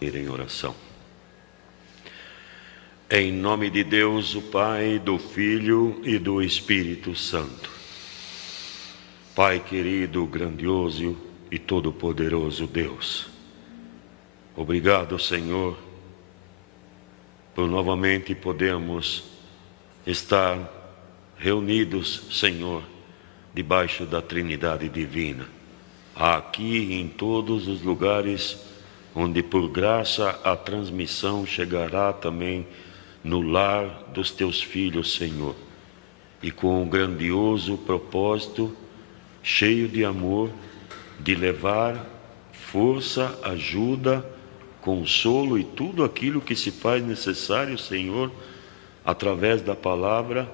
ir em oração. Em nome de Deus, o Pai, do Filho e do Espírito Santo. Pai querido, grandioso e todo-poderoso Deus, obrigado, Senhor, por novamente podermos estar reunidos, Senhor, debaixo da Trindade Divina, aqui e em todos os lugares onde por graça a transmissão chegará também no lar dos teus filhos, Senhor, e com um grandioso propósito, cheio de amor, de levar força, ajuda, consolo e tudo aquilo que se faz necessário, Senhor, através da palavra,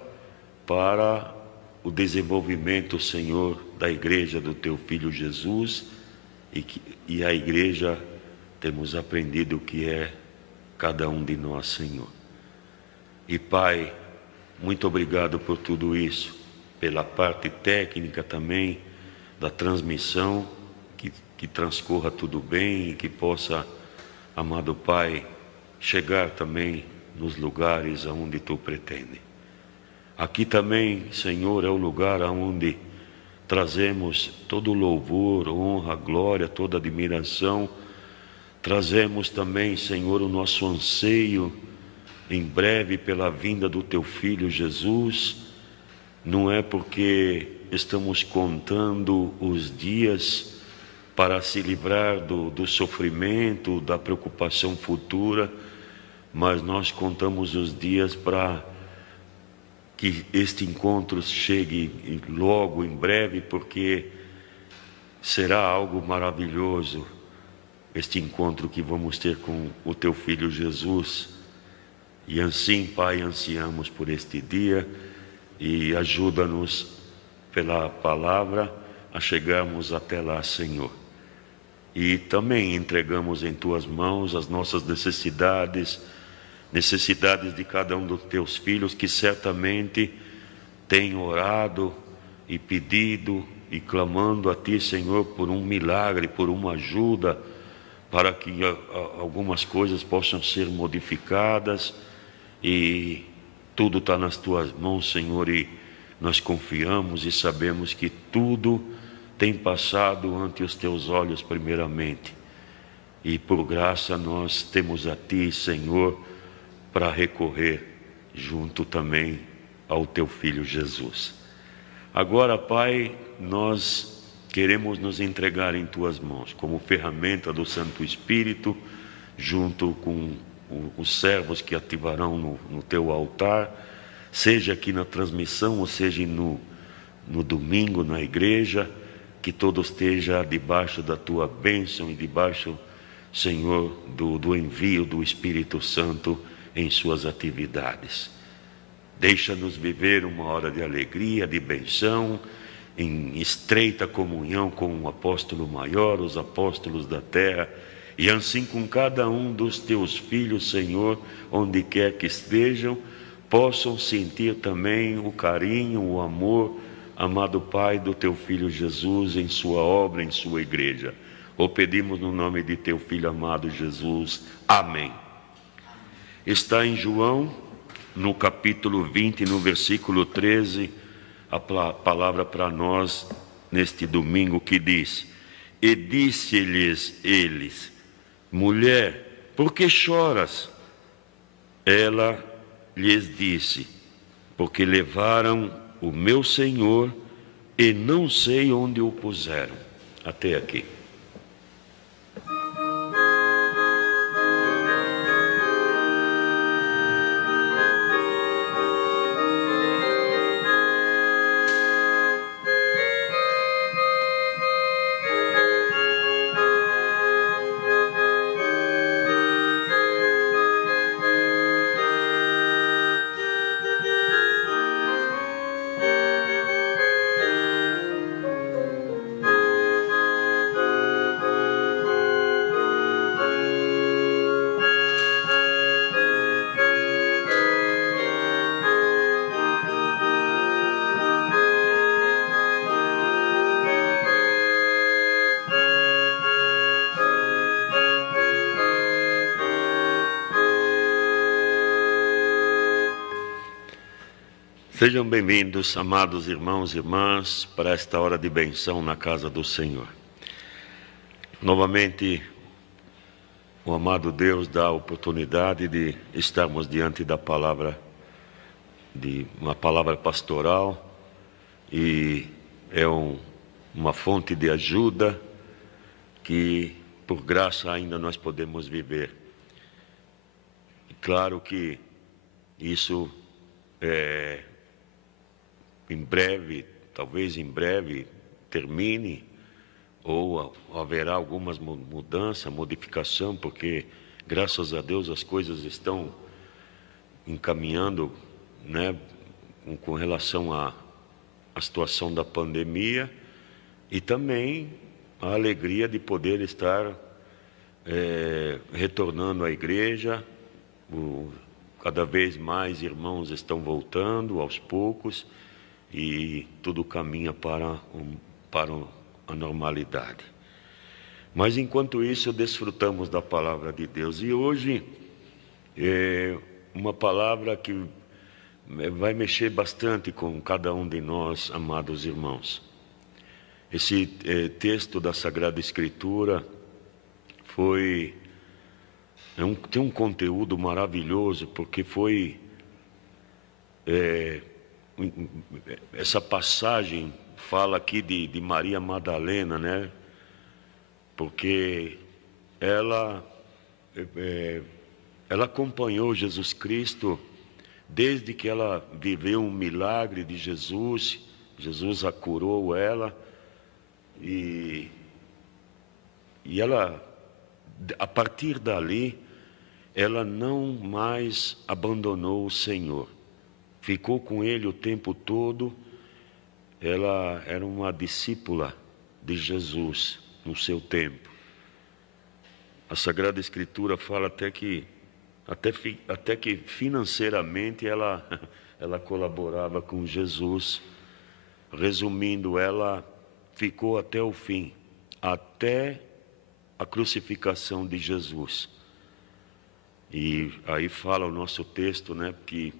para o desenvolvimento, Senhor, da igreja do teu Filho Jesus, e a igreja temos aprendido o que é cada um de nós, Senhor. E Pai, muito obrigado por tudo isso, pela parte técnica também da transmissão, que transcorra tudo bem e que possa, amado Pai, chegar também nos lugares aonde Tu pretende. Aqui também, Senhor, é o lugar aonde trazemos todo louvor, honra, glória, toda admiração. Trazemos também, Senhor, o nosso anseio em breve pela vinda do Teu Filho Jesus. Não é porque estamos contando os dias para se livrar do sofrimento, da preocupação futura, mas nós contamos os dias para que este encontro chegue logo, em breve, porque será algo maravilhoso este encontro que vamos ter com o Teu Filho Jesus. E assim, Pai, ansiamos por este dia e ajuda-nos pela palavra a chegarmos até lá, Senhor. E também entregamos em Tuas mãos as nossas necessidades de cada um dos Teus filhos que certamente têm orado e pedido e clamando a Ti, Senhor, por um milagre, por uma ajuda, para que algumas coisas possam ser modificadas. E tudo está nas Tuas mãos, Senhor, e nós confiamos e sabemos que tudo tem passado ante os Teus olhos primeiramente. E por graça nós temos a Ti, Senhor, para recorrer junto também ao Teu Filho Jesus. Agora, Pai, nós queremos nos entregar em Tuas mãos como ferramenta do Santo Espírito, junto com os servos que ativarão no Teu altar, seja aqui na transmissão, ou seja no domingo na igreja, que todo esteja debaixo da Tua bênção e debaixo, Senhor, do envio do Espírito Santo em suas atividades. Deixa-nos viver uma hora de alegria, de bênção, em estreita comunhão com o apóstolo maior, os apóstolos da terra, e assim com cada um dos Teus filhos, Senhor, onde quer que estejam, possam sentir também o carinho, o amor, amado Pai, do Teu Filho Jesus em sua obra, em sua igreja. O pedimos no nome de Teu Filho amado Jesus. Amém. Está em João, no capítulo 20, no versículo 13, a palavra para nós neste domingo que diz: E disse-lhes eles: Mulher, por que choras? Ela lhes disse: Porque levaram o meu Senhor e não sei onde o puseram. Até aqui. Sejam bem-vindos, amados irmãos e irmãs, para esta hora de benção na casa do Senhor. Novamente, o amado Deus dá a oportunidade de estarmos diante da palavra, de uma palavra pastoral, e é uma fonte de ajuda que, por graça, ainda nós podemos viver. E claro que isso em breve, talvez em breve, termine, ou haverá algumas mudanças, modificação, porque, graças a Deus, as coisas estão encaminhando, né, com relação à situação da pandemia, e também a alegria de poder estar retornando à igreja. Cada vez mais irmãos estão voltando aos poucos, e tudo caminha para a normalidade. Mas enquanto isso, desfrutamos da palavra de Deus. E hoje é uma palavra que vai mexer bastante com cada um de nós, amados irmãos. Esse texto da Sagrada Escritura tem um conteúdo maravilhoso, porque foi essa passagem fala aqui de Maria Madalena, né? Porque ela acompanhou Jesus Cristo desde que ela viveu um milagre de Jesus. Jesus a curou ela, e ela, a partir dali, ela não mais abandonou o Senhor. Ficou com ele o tempo todo. Ela era uma discípula de Jesus no seu tempo. A Sagrada Escritura fala até que financeiramente ela colaborava com Jesus. Resumindo, ela ficou até o fim, até a crucificação de Jesus. E aí fala o nosso texto, né, que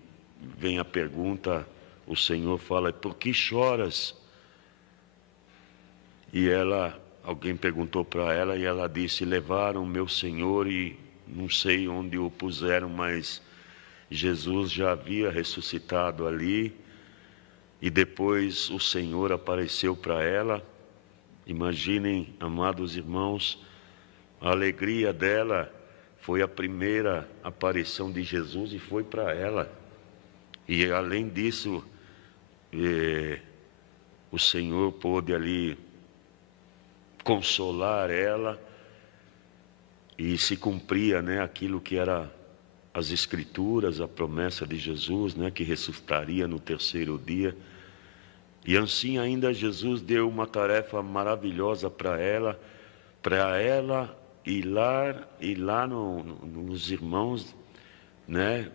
vem a pergunta, o Senhor fala: por que choras? E alguém perguntou para ela, e ela disse: levaram meu Senhor e não sei onde o puseram, mas Jesus já havia ressuscitado ali, e depois o Senhor apareceu para ela. Imaginem, amados irmãos, a alegria dela. Foi a primeira aparição de Jesus e foi para ela. E além disso, o Senhor pôde ali consolar ela, e se cumpria, né, aquilo que era as Escrituras, a promessa de Jesus, né, que ressuscitaria no terceiro dia. E assim ainda Jesus deu uma tarefa maravilhosa para ela ir lá nos irmãos, né,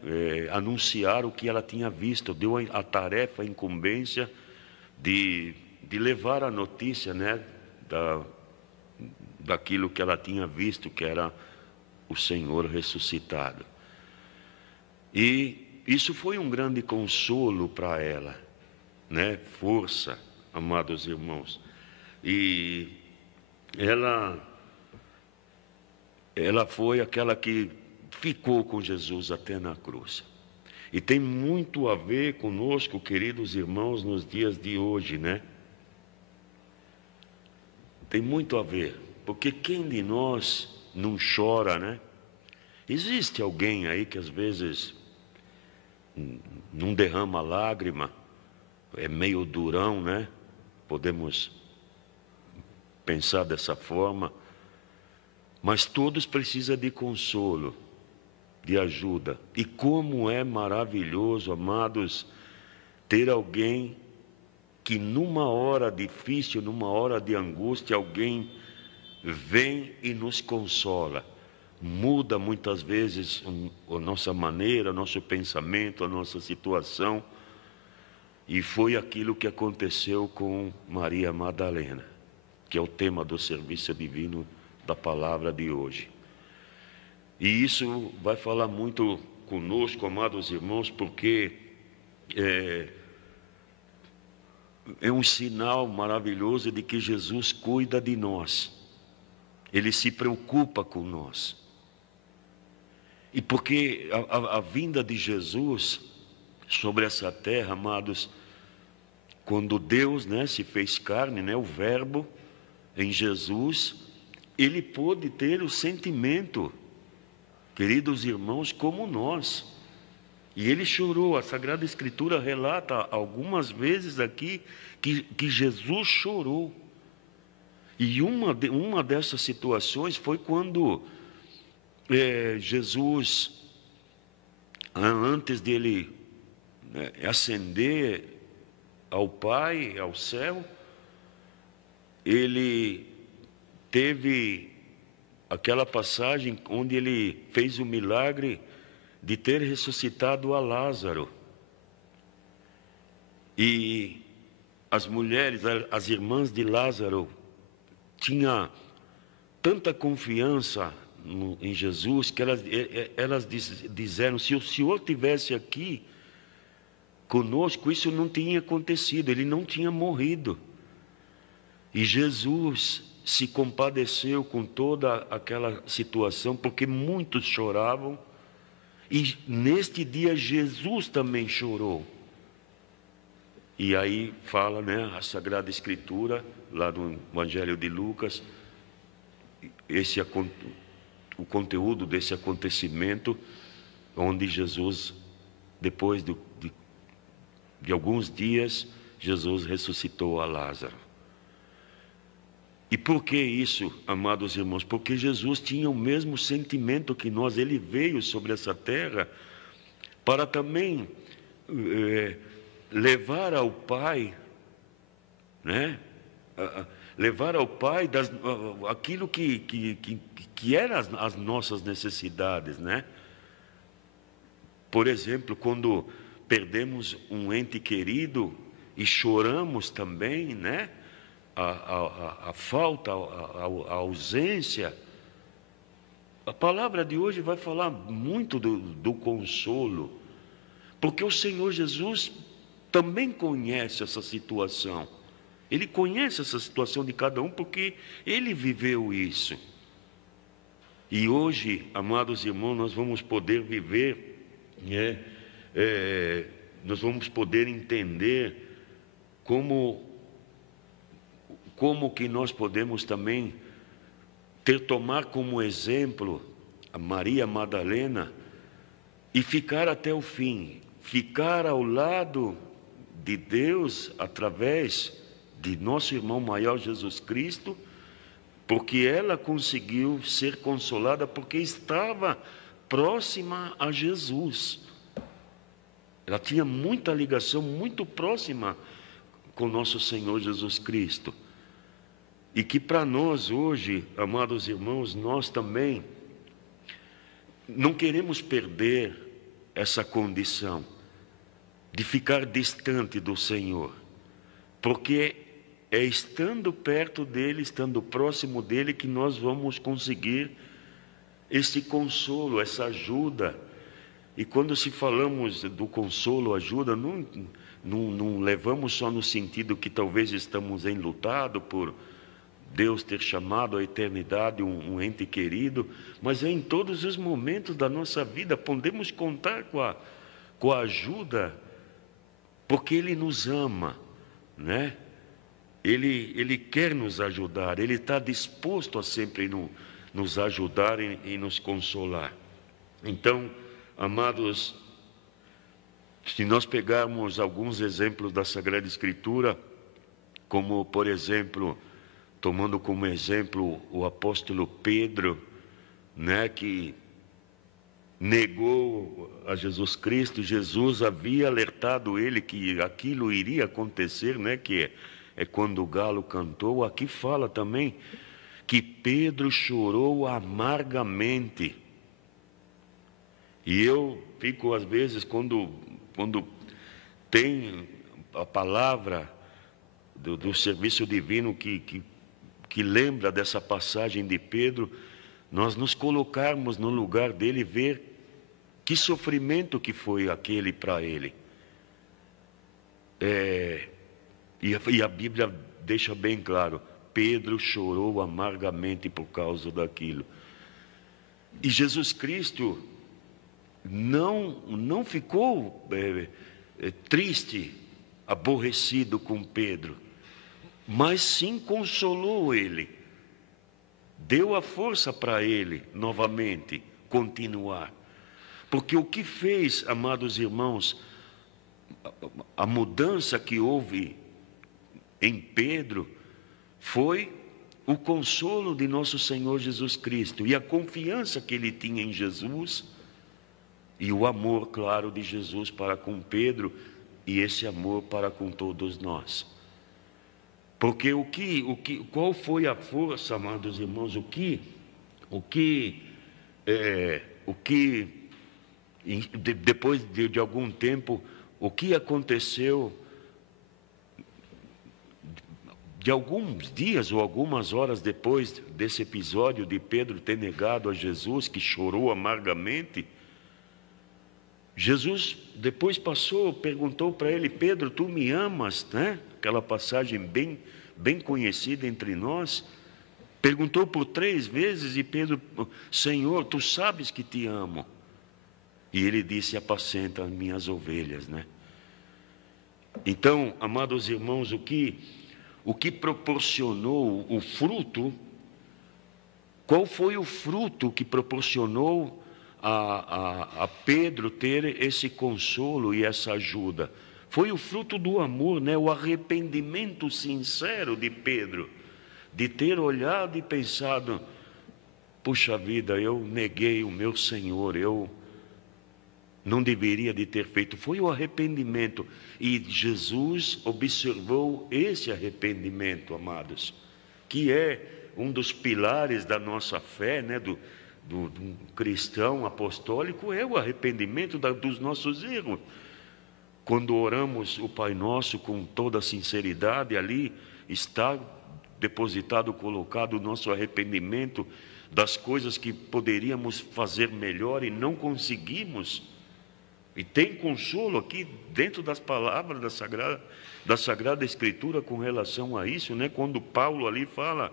anunciar o que ela tinha visto. Deu a tarefa, a incumbência de levar a notícia, né, daquilo que ela tinha visto, que era o Senhor ressuscitado. E isso foi um grande consolo para ela, né, força, amados irmãos. E ela foi aquela que ficou com Jesus até na cruz. E tem muito a ver conosco, queridos irmãos, nos dias de hoje, né? Tem muito a ver, porque quem de nós não chora, né? Existe alguém aí que às vezes não derrama lágrima, é meio durão, né? Podemos pensar dessa forma, mas todos precisam de consolo, de ajuda. E como é maravilhoso, amados, ter alguém que numa hora difícil, numa hora de angústia, alguém vem e nos consola. Muda muitas vezes a nossa maneira, o nosso pensamento, a nossa situação. E foi aquilo que aconteceu com Maria Madalena, que é o tema do serviço divino da palavra de hoje. E isso vai falar muito conosco, amados irmãos, porque é um sinal maravilhoso de que Jesus cuida de nós. Ele se preocupa com nós. E porque a vinda de Jesus sobre essa terra, amados, quando Deus, se fez carne, o Verbo em Jesus, ele pôde ter o sentimento, queridos irmãos, como nós. E ele chorou. A Sagrada Escritura relata algumas vezes aqui que Jesus chorou. E uma dessas situações foi quando Jesus, antes dele ascender ao Pai, ao céu, ele teve aquela passagem onde ele fez o milagre de ter ressuscitado a Lázaro. E as mulheres, as irmãs de Lázaro, tinham tanta confiança em Jesus que elas disseram: se o Senhor tivesse aqui conosco, isso não tinha acontecido, ele não tinha morrido. E Jesus se compadeceu com toda aquela situação, porque muitos choravam, e neste dia Jesus também chorou. E aí fala, a Sagrada Escritura, lá no Evangelho de Lucas, o conteúdo desse acontecimento, onde Jesus, depois de alguns dias, Jesus ressuscitou a Lázaro. E por que isso, amados irmãos? Porque Jesus tinha o mesmo sentimento que nós. Ele veio sobre essa terra para também levar ao Pai, levar ao Pai aquilo que eram as nossas necessidades, Por exemplo, quando perdemos um ente querido e choramos também, a falta, a ausência. A palavra de hoje vai falar muito do consolo, porque o Senhor Jesus também conhece essa situação. Ele conhece essa situação de cada um, porque ele viveu isso. E hoje, amados irmãos, nós vamos poder viver, nós vamos poder entender como que nós podemos também tomar como exemplo a Maria Madalena e ficar até o fim, ficar ao lado de Deus através de nosso irmão maior Jesus Cristo, porque ela conseguiu ser consolada porque estava próxima a Jesus. Ela tinha muita ligação, muito próxima com nosso Senhor Jesus Cristo. E que para nós hoje, amados irmãos, nós também não queremos perder essa condição de ficar distante do Senhor, porque é estando perto dEle, estando próximo dEle, que nós vamos conseguir esse consolo, essa ajuda. E quando se falamos do consolo, ajuda, não levamos só no sentido que talvez estamos enlutados por Deus ter chamado à eternidade um ente querido, mas é em todos os momentos da nossa vida. Podemos contar com a ajuda, porque Ele nos ama, Ele quer nos ajudar, Ele está disposto a sempre nos ajudar e nos consolar. Então, amados, se nós pegarmos alguns exemplos da Sagrada Escritura, como, por exemplo, tomando como exemplo o apóstolo Pedro, que negou a Jesus Cristo. Jesus havia alertado ele que aquilo iria acontecer, que é quando o galo cantou. Aqui fala também que Pedro chorou amargamente. E eu fico, às vezes, quando tem a palavra do serviço divino que lembra dessa passagem de Pedro, nós nos colocarmos no lugar dele e ver que sofrimento que foi aquele para ele. E a Bíblia deixa bem claro, Pedro chorou amargamente por causa daquilo. E Jesus Cristo não ficou triste, aborrecido com Pedro, mas sim consolou ele, deu a força para ele novamente continuar. Porque o que fez, amados irmãos, a mudança que houve em Pedro foi o consolo de nosso Senhor Jesus Cristo e a confiança que ele tinha em Jesus e o amor, claro, de Jesus para com Pedro e esse amor para com todos nós. Porque qual foi a força, amados irmãos, depois de algum tempo, o que aconteceu, de alguns dias ou algumas horas depois desse episódio de Pedro ter negado a Jesus, que chorou amargamente, Jesus depois perguntou para ele: Pedro, tu me amas, né? Aquela passagem bem conhecida entre nós. Perguntou por 3 vezes e Pedro: Senhor, tu sabes que te amo. E ele disse: apacenta as minhas ovelhas, né? Então, amados irmãos, o que proporcionou o fruto? Qual foi o fruto que proporcionou a Pedro ter esse consolo e essa ajuda? Foi o fruto do amor, né? O arrependimento sincero de Pedro, de ter olhado e pensado: puxa vida, eu neguei o meu Senhor, eu não deveria de ter feito. Foi o arrependimento, e Jesus observou esse arrependimento, amados, que é um dos pilares da nossa fé, né? Do cristão apostólico, é o arrependimento dos nossos erros. Quando oramos o Pai Nosso com toda a sinceridade, ali está depositado, colocado o nosso arrependimento das coisas que poderíamos fazer melhor e não conseguimos. E tem consolo aqui dentro das palavras da Sagrada Escritura com relação a isso, né? Quando Paulo ali fala: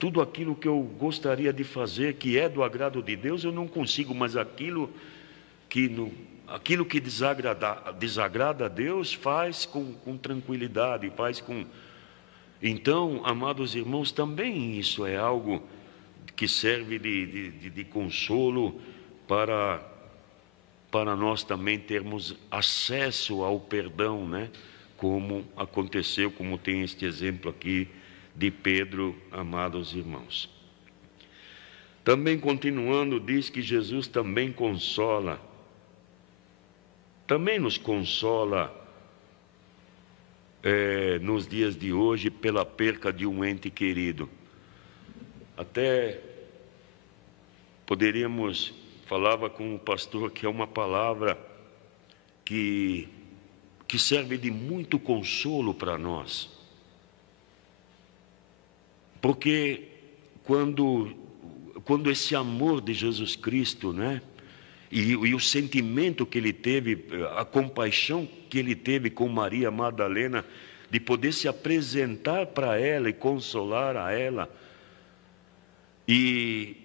tudo aquilo que eu gostaria de fazer, que é do agrado de Deus, eu não consigo, mas aquilo que desagrada a Deus, faz com tranquilidade, faz com... Então, amados irmãos, também isso é algo que serve de consolo para nós também termos acesso ao perdão, né? Como aconteceu, como tem este exemplo aqui de Pedro, amados irmãos. Também continuando, diz que Jesus também nos consola nos dias de hoje pela perca de um ente querido. Até falava com o pastor que é uma palavra que serve de muito consolo para nós. Porque quando esse amor de Jesus Cristo, né? E o sentimento que ele teve, a compaixão que ele teve com Maria Madalena, de poder se apresentar para ela e consolar a ela. E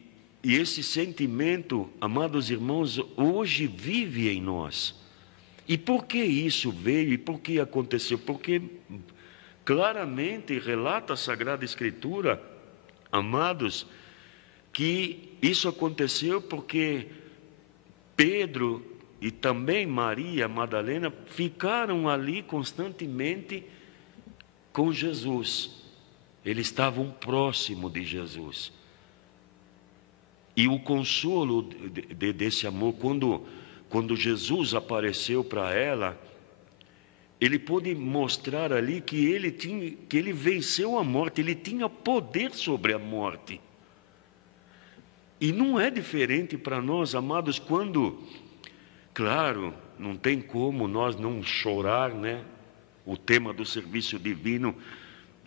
esse sentimento, amados irmãos, hoje vive em nós. E por que isso veio e por que aconteceu? Porque claramente relata a Sagrada Escritura, amados, que isso aconteceu porque Pedro e também Maria Madalena ficaram ali constantemente com Jesus. Eles estavam próximos de Jesus. E o consolo desse amor, quando Jesus apareceu para ela, ele pôde mostrar ali que ele venceu a morte, ele tinha poder sobre a morte. E não é diferente para nós, amados, claro, não tem como nós não chorar, né? O tema do serviço divino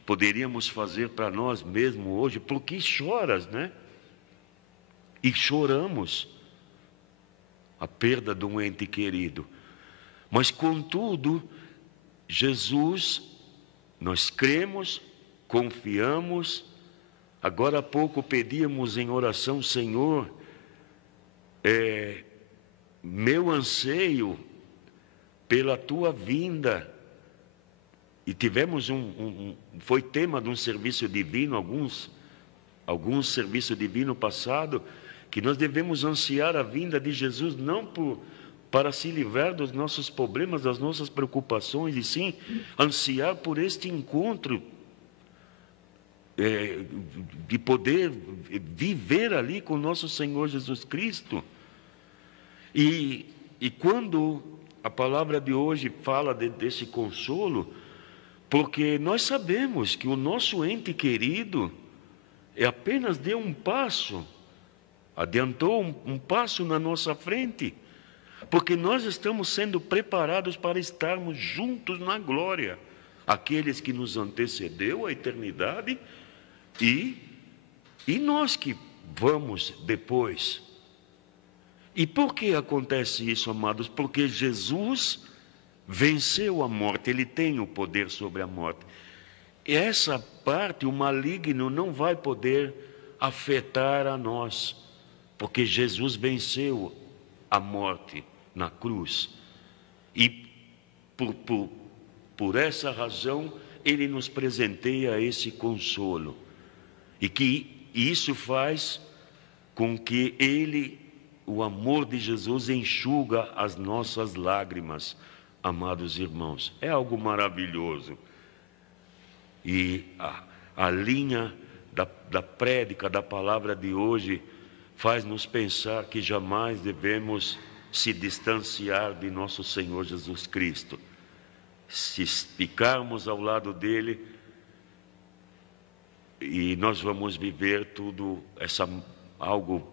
poderíamos fazer para nós mesmos hoje: por que choras, né? E choramos a perda de um ente querido. Mas, contudo, Jesus Nós cremos, confiamos. Agora há pouco pedíamos em oração, Senhor, meu anseio pela tua vinda. E tivemos foi tema de um serviço divino, alguns serviços divinos passado, que nós devemos ansiar a vinda de Jesus, não para se livrar dos nossos problemas, das nossas preocupações, e sim ansiar por este encontro, de poder viver ali com nosso Senhor Jesus Cristo. E quando a palavra de hoje fala desse consolo, porque nós sabemos que o nosso ente querido apenas deu um passo, adiantou um passo na nossa frente, porque nós estamos sendo preparados para estarmos juntos na glória, aqueles que nos antecedeu à eternidade e nós que vamos depois. E por que acontece isso, amados? Porque Jesus venceu a morte, Ele tem o poder sobre a morte. E essa parte, o maligno não vai poder afetar a nós, porque Jesus venceu a morte na cruz. E por essa razão, Ele nos presenteia esse consolo. E que isso faz com que o amor de Jesus enxuga as nossas lágrimas, amados irmãos. É algo maravilhoso. E a linha da prédica, da palavra de hoje, faz-nos pensar que jamais devemos se distanciar de nosso Senhor Jesus Cristo. Se ficarmos ao lado dele, e nós vamos viver tudo,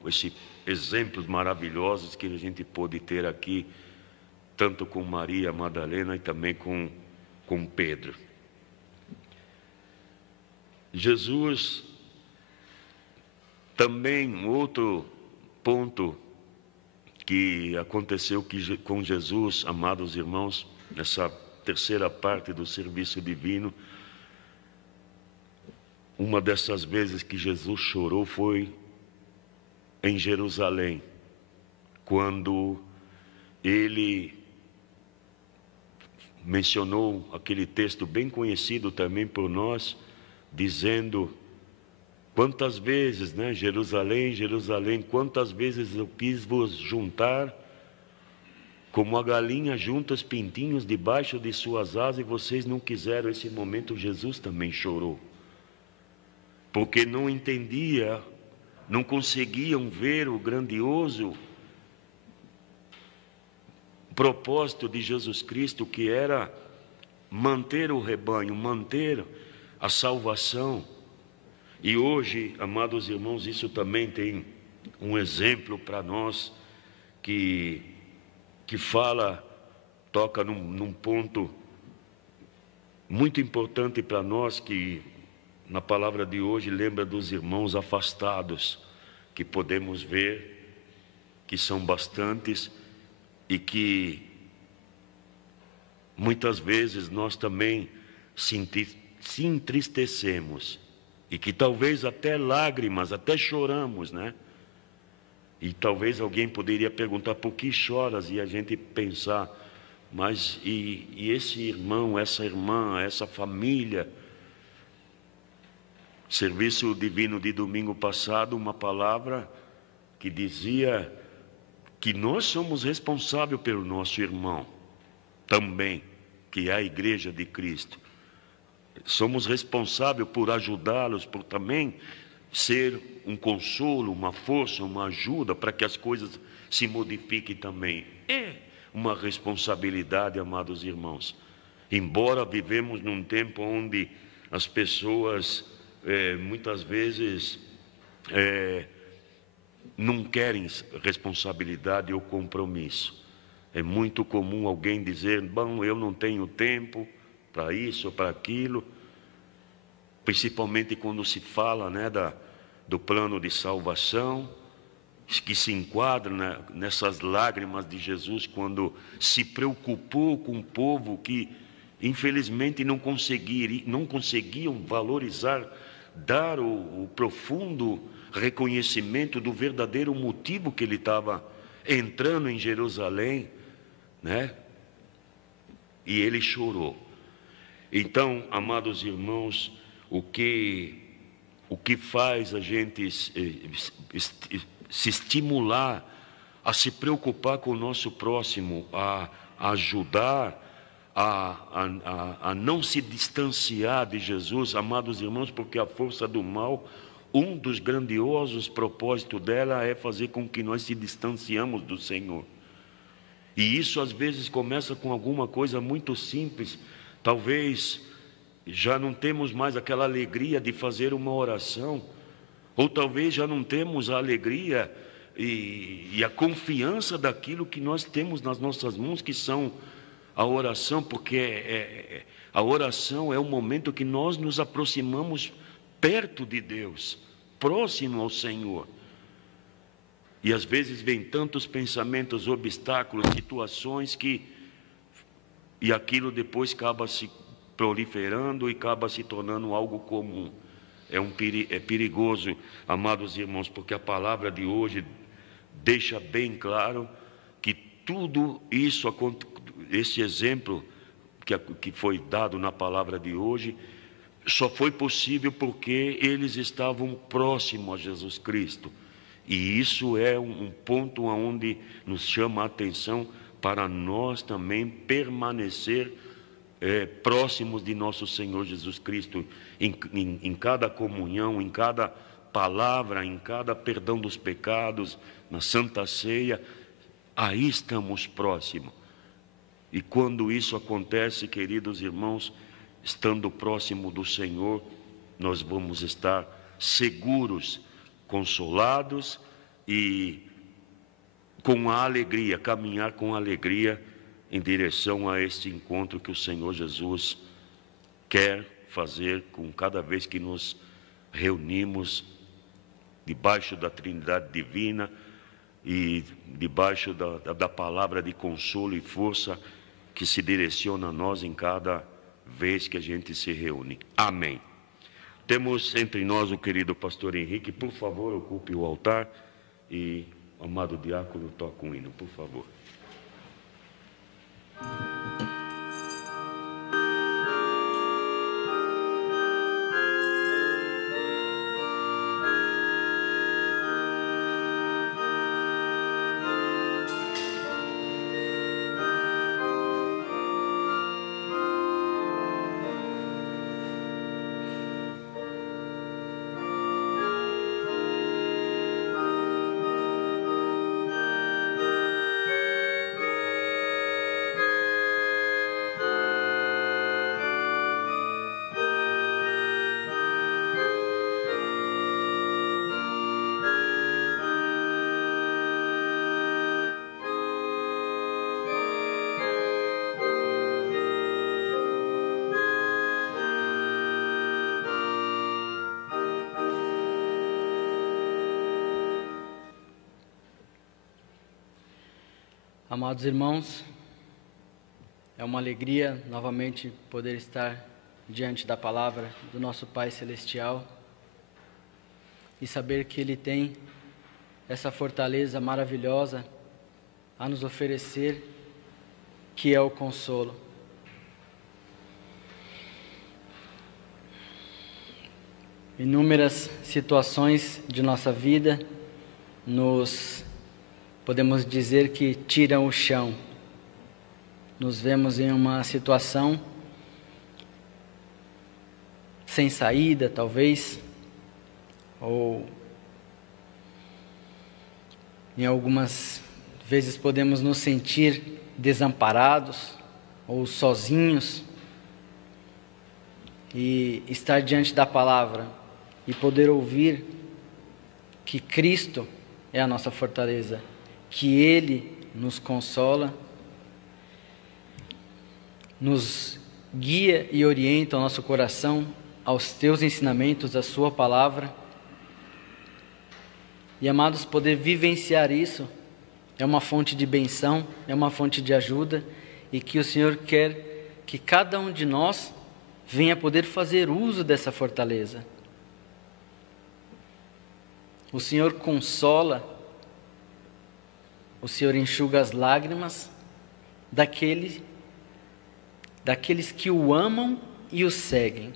esses exemplos maravilhosos que a gente pôde ter aqui, tanto com Maria Madalena e também com Pedro. Jesus, também outro ponto que aconteceu com Jesus, amados irmãos, nessa terceira parte do serviço divino, uma dessas vezes que Jesus chorou foi em Jerusalém, quando ele mencionou aquele texto bem conhecido também por nós, dizendo: quantas vezes, Jerusalém, Jerusalém, quantas vezes eu quis vos juntar, como a galinha junta os pintinhos debaixo de suas asas, e vocês não quiseram. Esse momento Jesus também chorou, porque não entendia, não conseguiam ver o grandioso propósito de Jesus Cristo, que era manter o rebanho, manter a salvação. E hoje, amados irmãos, isso também tem um exemplo para nós que toca num ponto muito importante para nós, que na palavra de hoje lembra dos irmãos afastados, que podemos ver que são bastantes e que muitas vezes nós também se entristecemos, e que talvez até lágrimas, até choramos, E talvez alguém poderia perguntar: por que choras? E a gente pensar: mas e esse irmão, essa irmã, essa família? Serviço divino de domingo passado, uma palavra que dizia que nós somos responsáveis pelo nosso irmão também, que é a Igreja de Cristo. Somos responsáveis por ajudá-los, por também ser um consolo, uma força, uma ajuda para que as coisas se modifiquem também. É uma responsabilidade, amados irmãos. Embora vivemos num tempo onde as pessoas muitas vezes não querem responsabilidade ou compromisso. É muito comum alguém dizer: bom, eu não tenho tempo para isso ou para aquilo, principalmente quando se fala do plano de salvação, que se enquadra nessas lágrimas de Jesus, quando se preocupou com um povo que infelizmente não conseguiam valorizar, dar o profundo reconhecimento do verdadeiro motivo que ele estava entrando em Jerusalém, né? E ele chorou. Então, amados irmãos, o que faz a gente se estimular a se preocupar com o nosso próximo, a ajudar, a não se distanciar de Jesus, amados irmãos, porque a força do mal, um dos grandiosos propósitos dela é fazer com que nós se distanciamos do Senhor. E isso às vezes começa com alguma coisa muito simples. Talvez já não temos mais aquela alegria de fazer uma oração, ou talvez já não temos a alegria e a confiança daquilo que nós temos nas nossas mãos, que são a oração, porque a oração é o momento que nós nos aproximamos perto de Deus, próximo ao Senhor. E às vezes vem tantos pensamentos, obstáculos, situações e aquilo depois acaba se proliferando e acaba se tornando algo comum. É perigoso, amados irmãos, porque a palavra de hoje deixa bem claro que tudo isso, esse exemplo que foi dado na palavra de hoje, só foi possível porque eles estavam próximos a Jesus Cristo. E isso é um ponto onde nos chama a atenção para nós também permanecer próximos de nosso Senhor Jesus Cristo, em cada comunhão, em cada palavra, em cada perdão dos pecados, na Santa Ceia, aí estamos próximos. E quando isso acontece, queridos irmãos, estando próximo do Senhor, nós vamos estar seguros, consolados e com a alegria, caminhar com alegria em direção a este encontro que o Senhor Jesus quer fazer com cada vez que nos reunimos debaixo da Trindade Divina e debaixo da palavra de consolo e força que se direciona a nós em cada vez que a gente se reúne. Amém. Temos entre nós o querido pastor Henrique. Por favor, ocupe o altar e o amado diácono toca um hino, por favor. Amados irmãos, é uma alegria novamente poder estar diante da palavra do nosso Pai Celestial e saber que Ele tem essa fortaleza maravilhosa a nos oferecer, que é o consolo. Inúmeras situações de nossa vida podemos dizer que tiram o chão. Nos vemos em uma situação sem saída, talvez, ou em algumas vezes podemos nos sentir desamparados ou sozinhos, e estar diante da palavra e poder ouvir que Cristo é a nossa fortaleza, que Ele nos consola, nos guia e orienta o nosso coração aos teus ensinamentos, à sua palavra. E, amados, poder vivenciar isso é uma fonte de benção, é uma fonte de ajuda, e que o Senhor quer que cada um de nós venha poder fazer uso dessa fortaleza. O Senhor consola, o Senhor enxuga as lágrimas daqueles que o amam e o seguem.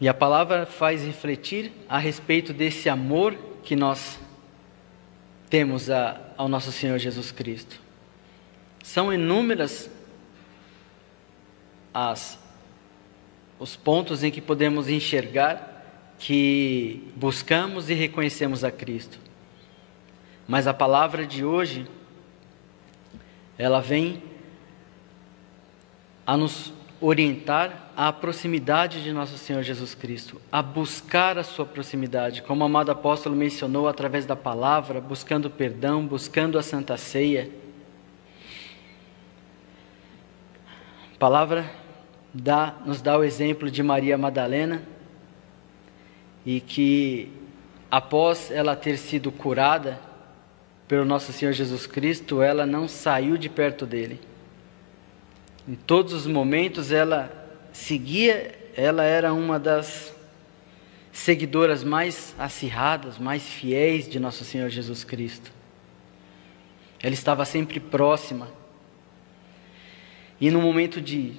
E a palavra faz refletir a respeito desse amor que nós temos ao nosso Senhor Jesus Cristo. São inúmeras os pontos em que podemos enxergar que buscamos e reconhecemos a Cristo. Mas a palavra de hoje, ela vem a nos orientar à proximidade de nosso Senhor Jesus Cristo, a buscar a sua proximidade, como o amado apóstolo mencionou através da palavra, buscando perdão, buscando a Santa Ceia. A palavra nos dá o exemplo de Maria Madalena, e que após ela ter sido curada pelo nosso Senhor Jesus Cristo, ela não saiu de perto dele. Em todos os momentos ela era uma das seguidoras mais acirradas, mais fiéis de nosso Senhor Jesus Cristo. Ela estava sempre próxima. E no momento de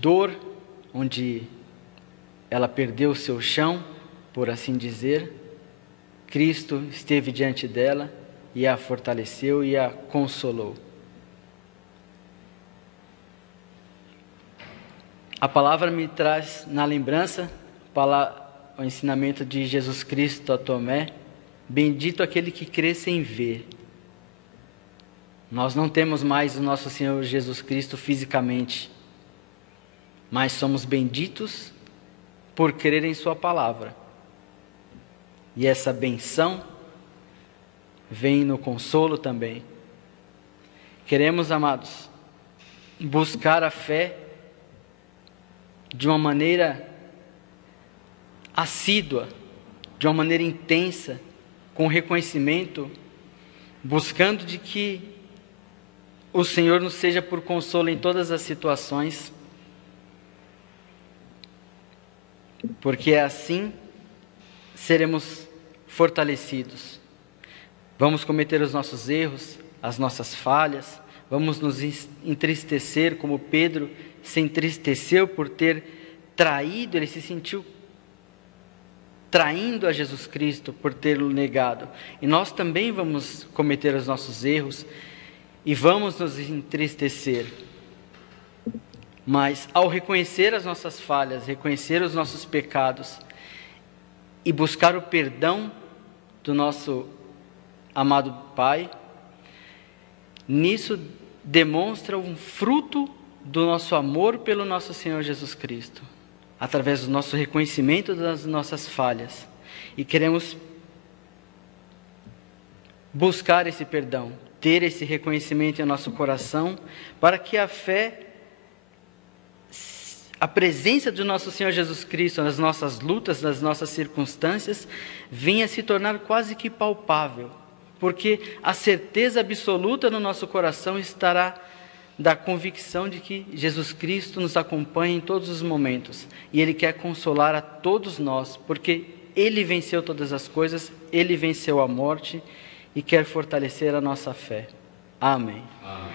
dor, onde ela perdeu o seu chão, por assim dizer, Cristo esteve diante dela e a fortaleceu e a consolou. A palavra me traz na lembrança o ensinamento de Jesus Cristo a Tomé: bendito aquele que crê sem ver. Nós não temos mais o nosso Senhor Jesus Cristo fisicamente, mas somos benditos por crer em sua palavra. E essa benção vem no consolo também. Queremos, amados, buscar a fé de uma maneira assídua, de uma maneira intensa, com reconhecimento, buscando de que o Senhor nos seja por consolo em todas as situações, porque assim seremos fortalecidos. Vamos cometer os nossos erros, as nossas falhas, vamos nos entristecer, como Pedro se entristeceu por ter traído, ele se sentiu traindo a Jesus Cristo por tê-lo negado. E nós também vamos cometer os nossos erros e vamos nos entristecer. Mas ao reconhecer as nossas falhas, reconhecer os nossos pecados e buscar o perdão do nosso amado Pai, nisso demonstra um fruto do nosso amor pelo nosso Senhor Jesus Cristo, através do nosso reconhecimento das nossas falhas. E queremos buscar esse perdão, ter esse reconhecimento em nosso coração, para que a fé, a presença do nosso Senhor Jesus Cristo nas nossas lutas, nas nossas circunstâncias, venha se tornar quase que palpável, porque a certeza absoluta no nosso coração estará da convicção de que Jesus Cristo nos acompanha em todos os momentos, e Ele quer consolar a todos nós, porque Ele venceu todas as coisas, Ele venceu a morte, e quer fortalecer a nossa fé. Amém. Amém.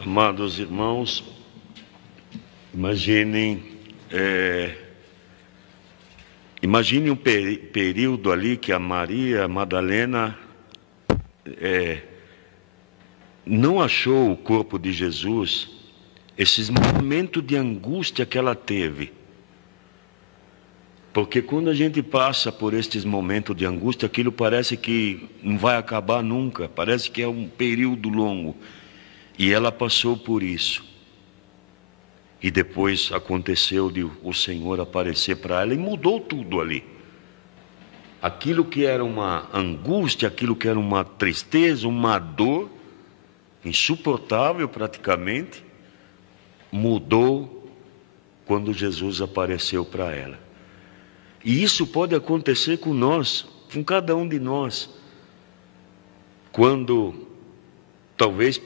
Amados irmãos, imagine um período ali que a Maria Madalena não achou o corpo de Jesus, esses momentos de angústia que ela teve. Porque quando a gente passa por estes momentos de angústia, aquilo parece que não vai acabar nunca, parece que é um período longo. E ela passou por isso. E depois aconteceu de o Senhor aparecer para ela e mudou tudo ali. Aquilo que era uma angústia, aquilo que era uma tristeza, uma dor insuportável praticamente, mudou quando Jesus apareceu para ela. E isso pode acontecer com nós, com cada um de nós. Quando talvez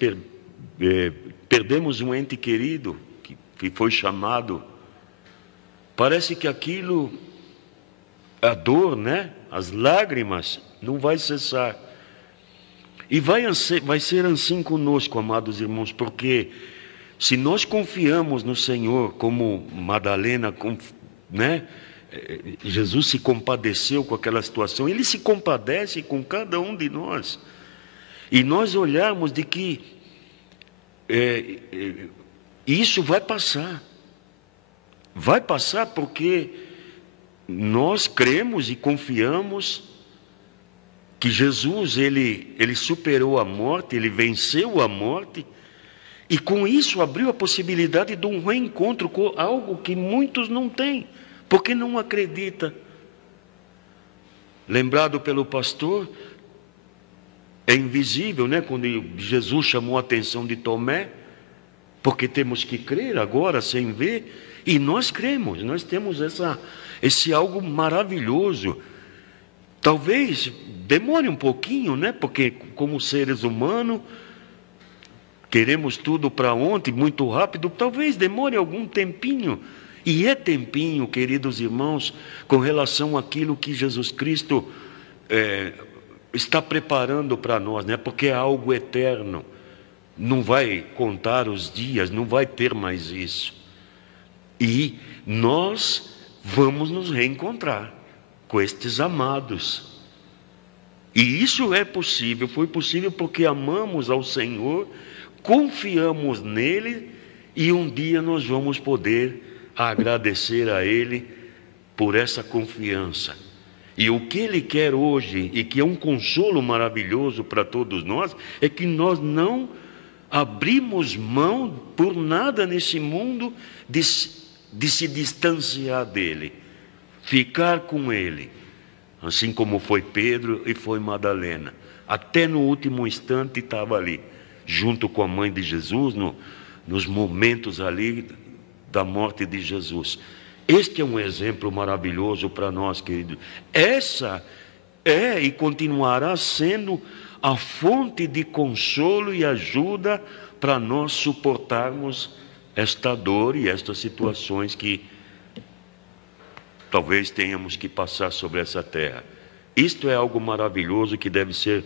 perdemos um ente querido que foi chamado, parece que aquilo, a dor, né? As lágrimas não vai cessar. E vai ser assim conosco, amados irmãos, porque se nós confiamos no Senhor, como Madalena, né? Jesus se compadeceu com aquela situação, Ele se compadece com cada um de nós. E nós olharmos de que isso vai passar. Vai passar porque nós cremos e confiamos que Jesus, ele superou a morte, Ele venceu a morte, e com isso abriu a possibilidade de um reencontro com algo que muitos não têm, porque não acredita. Lembrado pelo pastor, é invisível, né? Quando Jesus chamou a atenção de Tomé, porque temos que crer agora sem ver, e nós cremos, nós temos esse algo maravilhoso. Talvez demore um pouquinho, né? Porque como seres humanos, queremos tudo para ontem, muito rápido, talvez demore algum tempinho. E é tempinho, queridos irmãos, com relação àquilo que Jesus Cristo está preparando para nós, né? Porque é algo eterno. Não vai contar os dias, não vai ter mais isso. E nós vamos nos reencontrar com estes amados. E isso é possível, foi possível porque amamos ao Senhor, confiamos nele, e um dia nós vamos poder agradecer a Ele por essa confiança. E o que Ele quer hoje, e que é um consolo maravilhoso para todos nós, é que nós não abrimos mão por nada nesse mundo de se distanciar dEle, ficar com Ele, assim como foi Pedro e foi Madalena. Até no último instante estava ali, junto com a mãe de Jesus, nos momentos ali da morte de Jesus. Este é um exemplo maravilhoso para nós, queridos. Essa é e continuará sendo a fonte de consolo e ajuda para nós suportarmos esta dor e estas situações que talvez tenhamos que passar sobre essa terra. Isto é algo maravilhoso que deve ser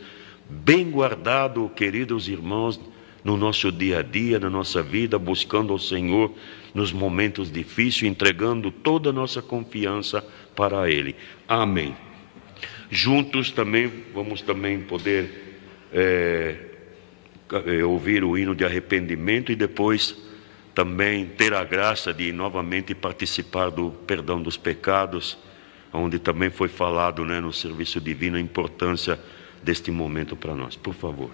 bem guardado, queridos irmãos, no nosso dia a dia, na nossa vida, buscando ao Senhor nos momentos difíceis, entregando toda a nossa confiança para Ele. Amém. Juntos também, vamos também poder ouvir o hino de arrependimento e depois também ter a graça de novamente participar do perdão dos pecados, onde também foi falado, né, no serviço divino, a importância deste momento para nós. Por favor.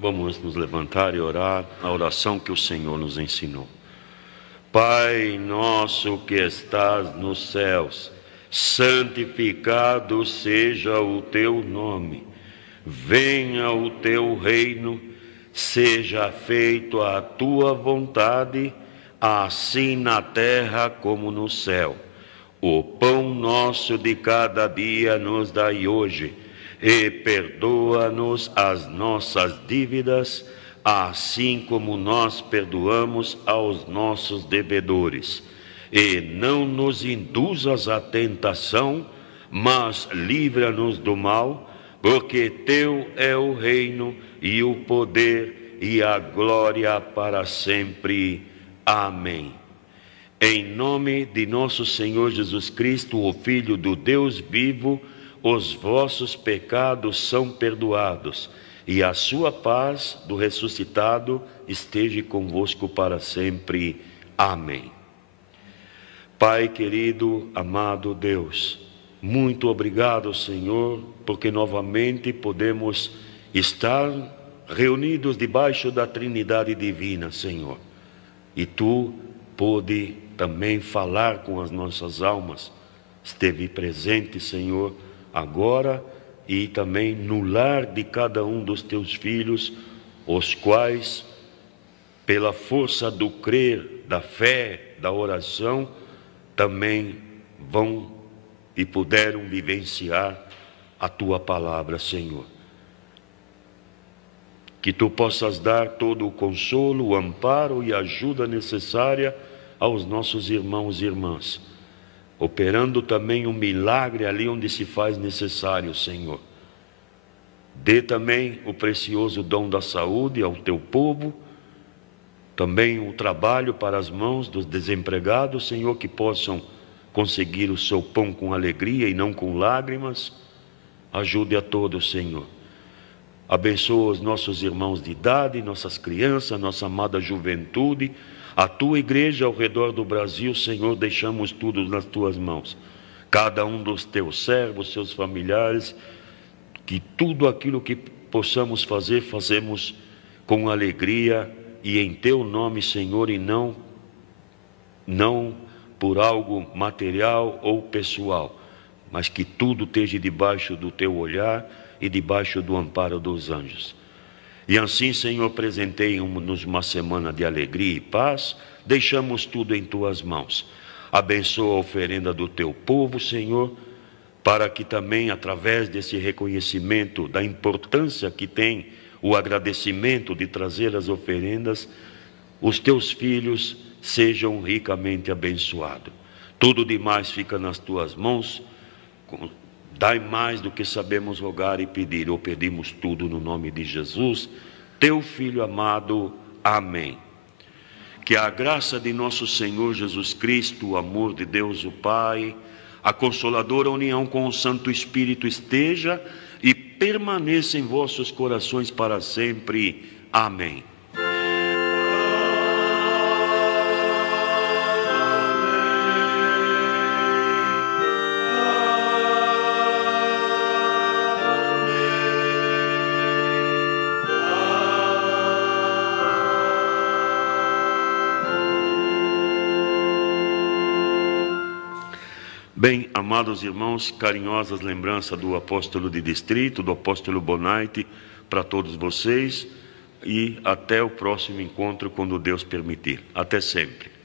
Vamos nos levantar e orar a oração que o Senhor nos ensinou. Pai nosso que estás nos céus, santificado seja o teu nome. Venha o teu reino, seja feito a tua vontade, assim na terra como no céu. O pão nosso de cada dia nos dai hoje, e perdoa-nos as nossas dívidas, assim como nós perdoamos aos nossos devedores. e não nos induzas à tentação, mas livra-nos do mal, porque teu é o reino e o poder e a glória para sempre. Amém. Em nome de nosso Senhor Jesus Cristo, o Filho do Deus vivo, os vossos pecados são perdoados, e a sua paz do ressuscitado esteja convosco para sempre. Amém. Pai querido, amado Deus, muito obrigado, Senhor, porque novamente podemos estar reunidos debaixo da Trindade Divina, Senhor. E Tu pôde também falar com as nossas almas, esteve presente, Senhor, agora e também no lar de cada um dos Teus filhos, os quais, pela força do crer, da fé, da oração, também vão e puderam vivenciar a Tua palavra, Senhor. Que Tu possas dar todo o consolo, o amparo e a ajuda necessária aos nossos irmãos e irmãs, operando também um milagre ali onde se faz necessário, Senhor. Dê também o precioso dom da saúde ao Teu povo, também o trabalho para as mãos dos desempregados, Senhor, que possam conseguir o seu pão com alegria e não com lágrimas. Ajude a todos, Senhor. Abençoa os nossos irmãos de idade, nossas crianças, nossa amada juventude, a Tua igreja ao redor do Brasil, Senhor, deixamos tudo nas Tuas mãos. Cada um dos Teus servos, seus familiares, que tudo aquilo que possamos fazer, fazemos com alegria e em Teu nome, Senhor, e não por algo material ou pessoal, mas que tudo esteja debaixo do Teu olhar e debaixo do amparo dos anjos. E assim, Senhor, presenteie-nos uma semana de alegria e paz, deixamos tudo em Tuas mãos. Abençoa a oferenda do Teu povo, Senhor, para que também, através desse reconhecimento da importância que tem o agradecimento de trazer as oferendas, os Teus filhos sejam ricamente abençoados. Tudo demais fica nas Tuas mãos. Dai mais do que sabemos rogar e pedir. Ou pedimos tudo no nome de Jesus, Teu Filho amado. Amém. Que a graça de nosso Senhor Jesus Cristo, o amor de Deus o Pai, a consoladora união com o Santo Espírito esteja e permaneça em vossos corações para sempre. Amém. Bem, amados irmãos, carinhosas lembranças do apóstolo de distrito, do apóstolo Bonaite, para todos vocês, e até o próximo encontro, quando Deus permitir. Até sempre.